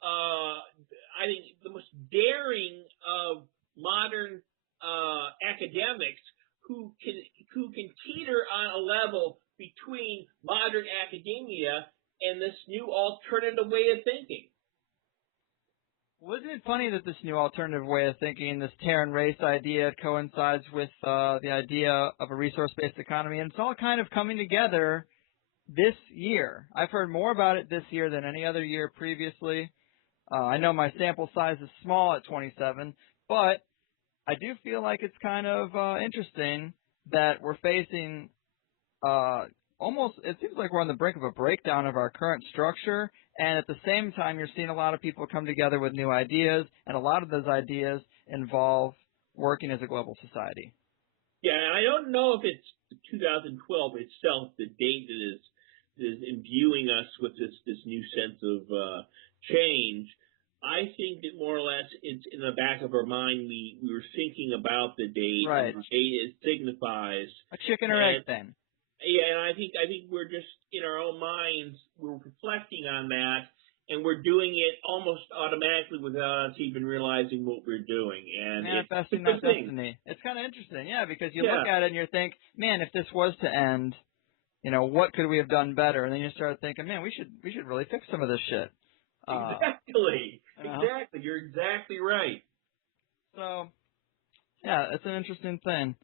I think, the most daring of modern academics, who can teeter on a level between modern academia and this new alternative way of thinking. Well, isn't it funny that this new alternative way of thinking, this Terran race idea, coincides with the idea of a resource-based economy, and it's all kind of coming together this year. I've heard more about it this year than any other year previously. I know my sample size is small at 27, but I do feel like it's kind of interesting that we're facing almost, it seems like we're on the brink of a breakdown of our current structure, and at the same time you're seeing a lot of people come together with new ideas, and a lot of those ideas involve working as a global society. Yeah, and I don't know if it's 2012 itself, the date that is imbuing us with this new sense of change. I think that more or less it's in the back of our mind. We were thinking about the date, right. And the date it signifies a chicken or egg thing. Yeah, and I think we're just in our own minds, we're reflecting on that, and we're doing it almost automatically without us even realizing what we're doing. And manifesting that destiny. It's kind of interesting, yeah, because you look at it and you think, man, if this was to end, you know, what could we have done better? And then you start thinking, man, we should really fix some of this shit. Exactly. Exactly. You're exactly right. So, yeah, it's an interesting thing.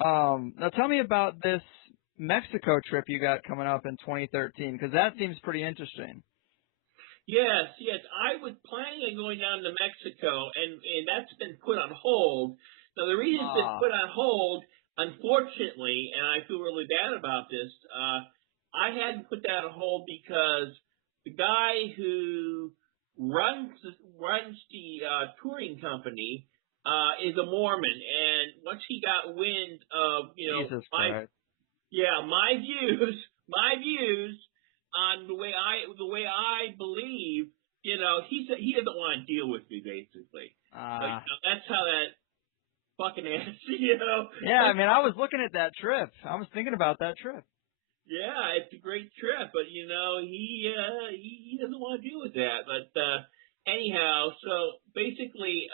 Now tell me about this Mexico trip you got coming up in 2013, because that seems pretty interesting. Yes. I was planning on going down to Mexico, and that's been put on hold. Now, the reason it's been put on hold, unfortunately, and I feel really bad about this, I had to put that on hold because the guy who runs the touring company is a Mormon, and once he got wind of, you know, Jesus my views on the way I believe, you know, he doesn't want to deal with me, basically. So, you know, that's how that fucking ass, you know. Yeah, I mean, I was looking at that trip. I was thinking about that trip. Yeah, it's a great trip, but you know, he doesn't want to deal with that. But anyhow, so basically,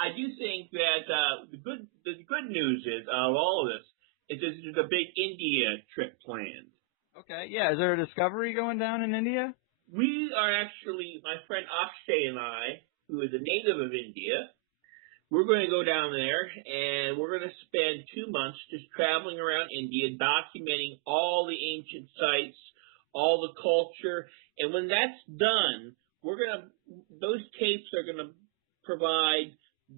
I do think that the good news is of all of this is there's a big India trip planned. Okay, yeah. Is there a discovery going down in India? We are actually, my friend Akshay and I, who is a native of India, we're going to go down there, and we're going to spend 2 months just traveling around India, documenting all the ancient sites, all the culture, and when that's done, those tapes are going to provide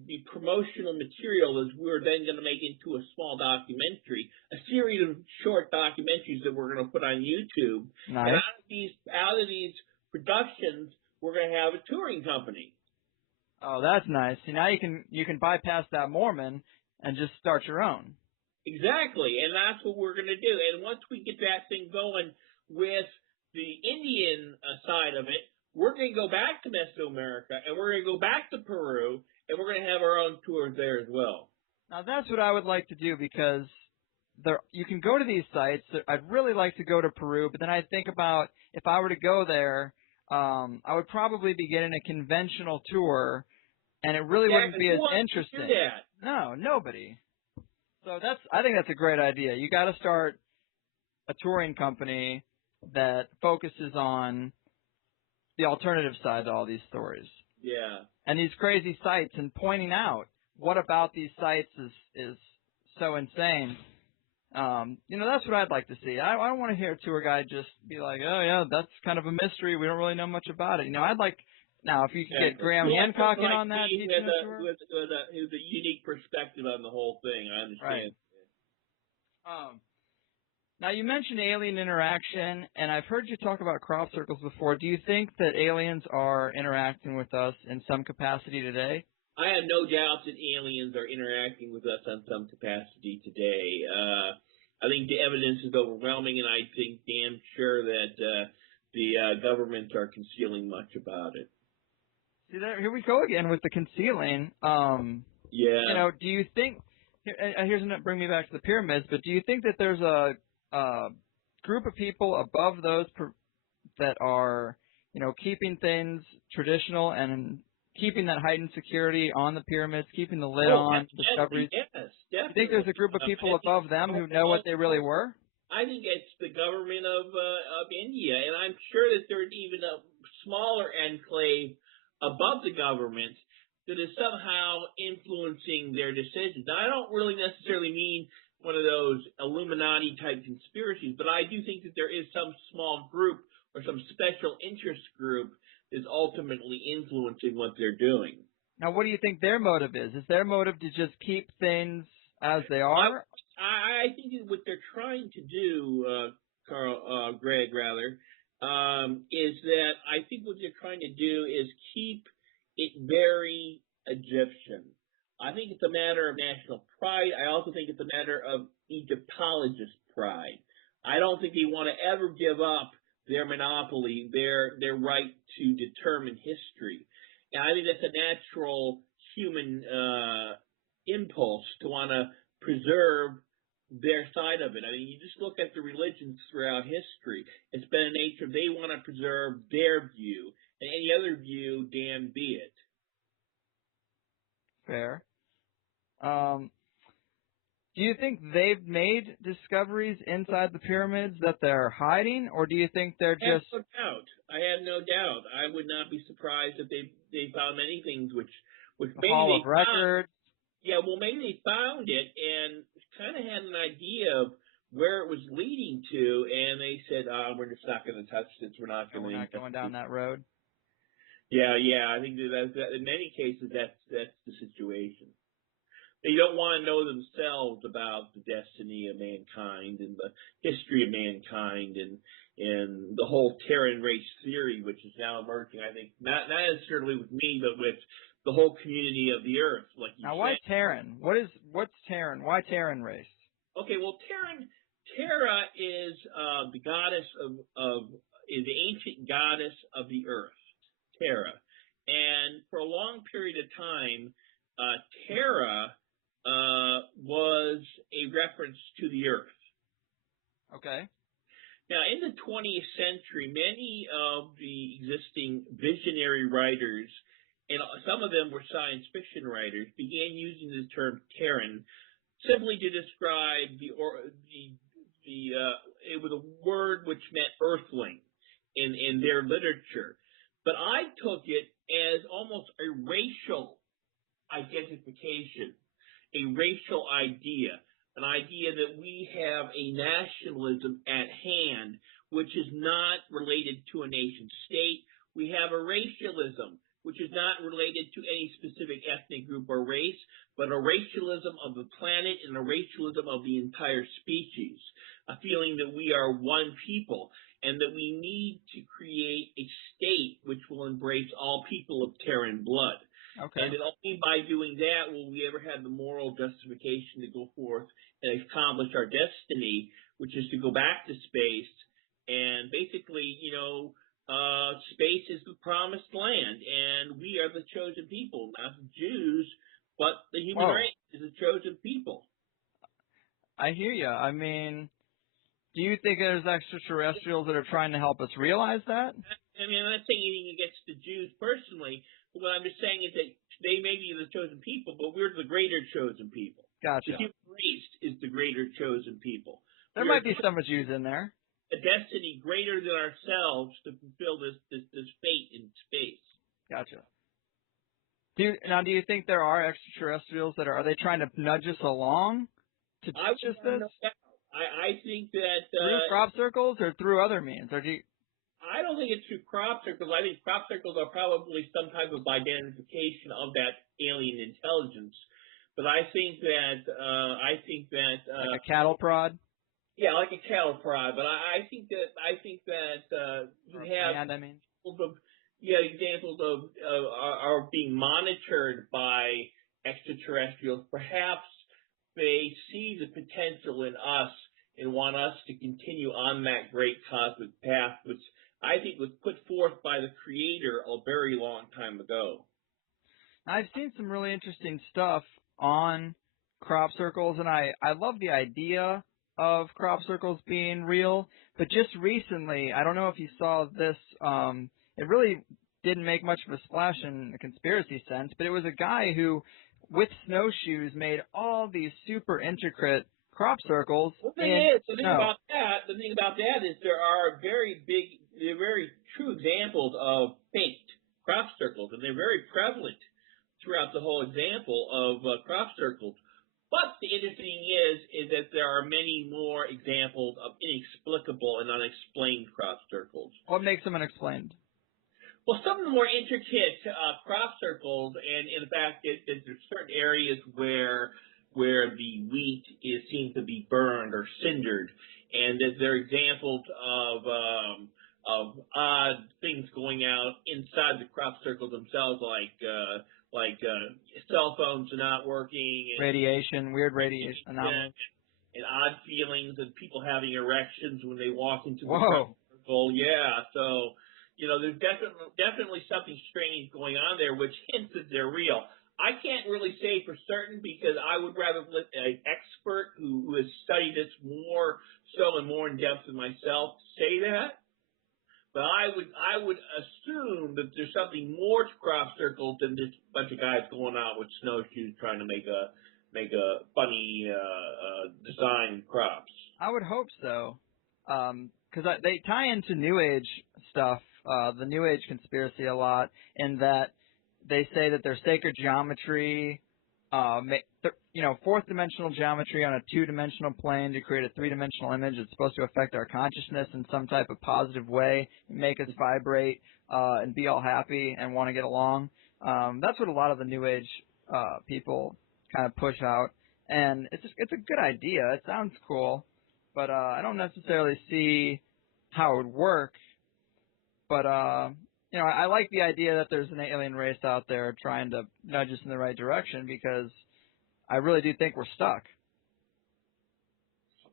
the promotional material as we're then going to make into a small documentary, a series of short documentaries that we're going to put on YouTube. Nice. And out of these productions, we're going to have a touring company. Oh, that's nice. See, now you can bypass that Mormon and just start your own. Exactly, and that's what we're going to do. And once we get that thing going with the Indian side of it, we're going to go back to Mesoamerica, and we're going to go back to Peru, and we're going to have our own tours there as well. Now, that's what I would like to do, because you can go to these sites. I'd really like to go to Peru, but then I think about if I were to go there, I would probably be getting a conventional tour, and it really wouldn't be as interesting. Do that? No, nobody. So I think that's a great idea. You got to start a touring company that focuses on the alternative side to all these stories. Yeah. And these crazy sites, and pointing out what about these sites is so insane. You know, that's what I'd like to see. I don't want to hear a tour guide just be like, oh yeah, that's kind of a mystery. We don't really know much about it. You know, I'd like, now if you could get Graham Hancock in on that, teaching a tour. With a unique perspective on the whole thing. I understand. Right. Now, you mentioned alien interaction, and I've heard you talk about crop circles before. Do you think that aliens are interacting with us in some capacity today? I have no doubt that aliens are interacting with us on some capacity today. I think the evidence is overwhelming, and I think damn sure that the governments are concealing much about it. See, here we go again with the concealing. Yeah. You know, do you think, here's bring me back to the pyramids, but do you think that there's a group of people above those that are, you know, keeping things traditional and keeping that heightened security on the pyramids, keeping the lid on discoveries? Yes, definitely. You think there's a group of people above them who know what they really were? I think it's the government of India, and I'm sure that there's even smaller enclave above the government that is somehow influencing their decisions. Now, I don't really necessarily mean one of those Illuminati-type conspiracies, but I do think that there is some small group or some special interest group that's ultimately influencing what they're doing. Now, what do you think their motive is? Is their motive to just keep things as they are? I think that what they're trying to do, Greg, is that I think what they're trying to do is keep it very Egyptian. I think it's a matter of national pride. I also think it's a matter of Egyptologist pride. I don't think they want to ever give up their monopoly, their right to determine history. And I think that's a natural human impulse to want to preserve their side of it. I mean, you just look at the religions throughout history. It's been a nature they want to preserve their view, and any other view, damn be it. Fair. Do you think they've made discoveries inside the pyramids that they're hiding, or do you think they're just... I have no doubt. I would not be surprised if they found many things which the Hall of Records? Yeah, well, maybe they found it and kind of had an idea of where it was leading to, and they said, we're just not going to touch this. We're not going down that road. Yeah. I think that in many cases that's the situation. They don't want to know themselves about the destiny of mankind and the history of mankind and the whole Terran race theory, which is now emerging. I think not necessarily with me, but with the whole community of the Earth. Like you now, said. why Terran? What's Terran? Why Terran race? Okay, well, Terra is the goddess is the ancient goddess of the Earth, Terra, and for a long period of time, Terra was a reference to the Earth. Okay. Now, in the 20th century, many of the existing visionary writers, and some of them were science fiction writers, began using the term Terran simply to describe it was a word which meant earthling in their literature. But I took it as almost a racial identification, a racial idea, an idea that we have a nationalism at hand which is not related to a nation state. We have a racialism which is not related to any specific ethnic group or race, but a racialism of the planet and a racialism of the entire species, a feeling that we are one people and that we need to create a state which will embrace all people of Terran blood. Okay. And only by doing that will we ever have the moral justification to go forth and accomplish our destiny, which is to go back to space. And basically, space is the promised land, and we are the chosen people, not the Jews, but the human race is the chosen people. I hear you. I mean, do you think there's extraterrestrials that are trying to help us realize that? I mean, I'm not saying anything against the Jews personally, but what I'm just saying is that they may be the chosen people, but we're the greater chosen people. Gotcha. The human race is the greater chosen people. There might be some Jews in there. A destiny greater than ourselves to fulfill this fate in space. Gotcha. Do you think there are extraterrestrials that are they trying to nudge us along to teach us this? I think that through crop circles or through other means, or I don't think it's through crop circles. I think crop circles are probably some type of identification of that alien intelligence. But I think that like a cattle prod. Yeah, like a cattle prod. But I think that you have examples of are being monitored by extraterrestrials. Perhaps they see the potential in us and want us to continue on that great cosmic path, which I think was put forth by the Creator a very long time ago. I've seen some really interesting stuff on crop circles, and I love the idea of crop circles being real, but just recently, I don't know if you saw this, it really didn't make much of a splash in the conspiracy sense, but it was a guy who, with snowshoes, made all these super intricate crop circles. The thing about that is there are very true examples of faked crop circles, and they're very prevalent throughout the whole example of crop circles. But the interesting thing is that there are many more examples of inexplicable and unexplained crop circles. What makes them unexplained? Well, some of the more intricate crop circles, and in fact, there's certain areas where the wheat seems to be burned or cindered, and that there are examples of odd things going out inside the crop circles themselves, like cell phones are not working, and Weird radiation anomalies, and odd feelings, and people having erections when they walk into the Whoa. crop circle. Yeah, so there's definitely something strange going on there, which hints that they're real. I can't really say for certain because I would rather let an expert who has studied this more so and more in depth than myself say that. But I would assume that there's something more to crop circles than just a bunch of guys going out with snowshoes trying to make a funny design crops. I would hope so, because they tie into New Age stuff, the New Age conspiracy a lot, in that they say that their sacred geometry, fourth dimensional geometry on a two-dimensional plane to create a three-dimensional image. It's supposed to affect our consciousness in some type of positive way, make us vibrate and be all happy and want to get along. That's what a lot of the New Age people kind of push out, and it's a good idea. It sounds cool, but I don't necessarily see how it would work. But I like the idea that there's an alien race out there trying to nudge us in the right direction, because I really do think we're stuck.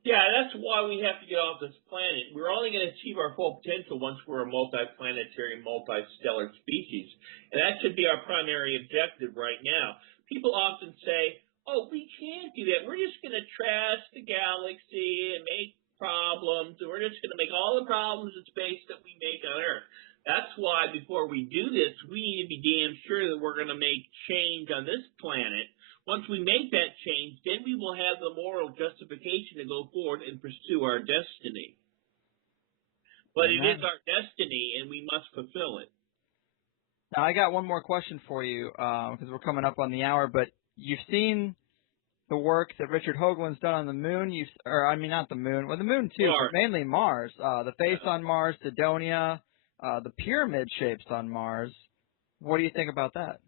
Yeah, that's why we have to get off this planet. We're only going to achieve our full potential once we're a multiplanetary, multistellar species. And that should be our primary objective right now. People often say, oh, we can't do that. We're just going to trash the galaxy and make problems, and we're just going to make all the problems in space that we make on Earth. That's why before we do this, we need to be damn sure that we're going to make change on this planet. Once we make that change, then we will have the moral justification to go forward and pursue our destiny. But Amen. It is our destiny, and we must fulfill it. Now, I got one more question for you, because we're coming up on the hour, but you've seen the work that Richard Hoagland's done on the moon, not the moon, well, the moon too, Mars. But mainly Mars. The face on Mars, Sidonia, the pyramid shapes on Mars. What do you think about that?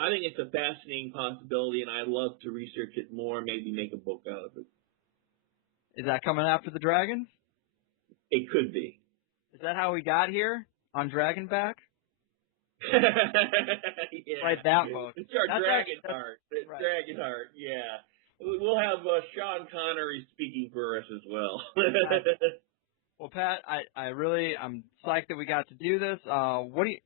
I think it's a fascinating possibility, and I'd love to research it more, maybe make a book out of it. Is that coming after the Dragons? It could be. Is that how we got here? On Dragonback? Yeah. Write that book. It's our Dragonheart. Right. Dragonheart, yeah. We'll have Sean Connery speaking for us as well. Well, Pat, I'm psyched that we got to do this.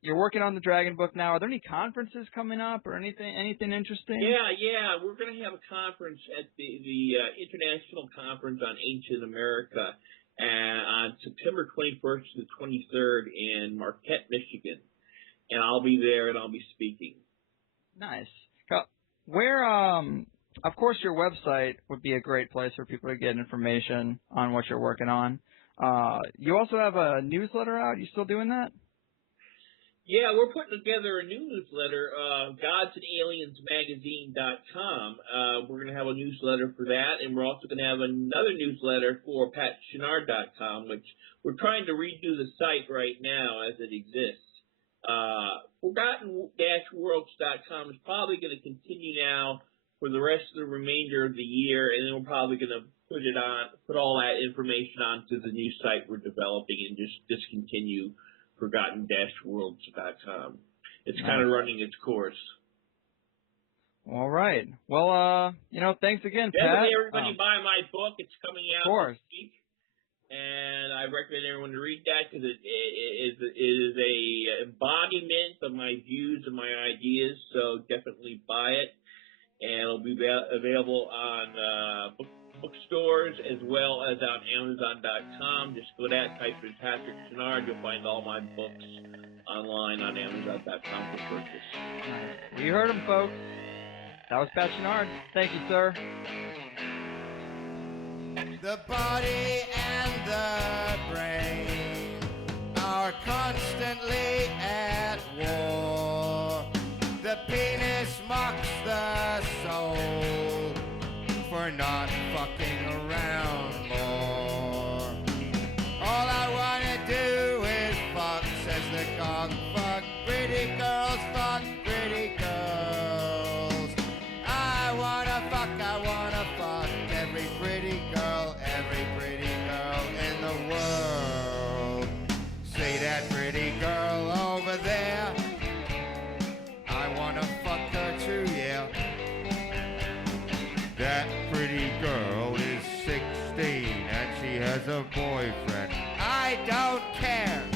You're working on the Dragon book now. Are there any conferences coming up or anything interesting? Yeah. We're going to have a conference at the International Conference on Ancient America on September 21st to the 23rd in Marquette, Michigan. And I'll be there and I'll be speaking. Nice. Where, of course, your website would be a great place for people to get information on what you're working on. You also have a newsletter out. You still doing that? Yeah, we're putting together a new newsletter, godsandaliensmagazine.com. We're going to have a newsletter for that, and we're also going to have another newsletter for patshannard.com, which we're trying to redo the site right now as it exists. Forgotten-worlds.com is probably going to continue now for the rest of the remainder of the year, and then we're probably going to put all that information onto the new site we're developing and just discontinue forgotten-worlds.com. It's kind of running its course. All right. Well, thanks again, Pat. Definitely everybody buy my book. It's coming out this week. And I recommend everyone to read that because it is a embodiment of my views and my ideas. So definitely buy it, and it'll be available on bookstores as well as on Amazon.com. Just go there, type in Patrick Shannard. You'll find all my books online on Amazon.com for purchase. You heard him, folks. That was Pat Shannard. Thank you, sir. The body and the brain are are constantly at war. The penis mocks the soul for not fucking around more. All I wanna do is fuck, says the gong. Fuck pretty girls, fuck pretty girls. I wanna fuck every pretty girl in the world. See that pretty girl over there? I wanna fuck her too, yeah. That pretty girl is 16 and she has a boyfriend. I don't care.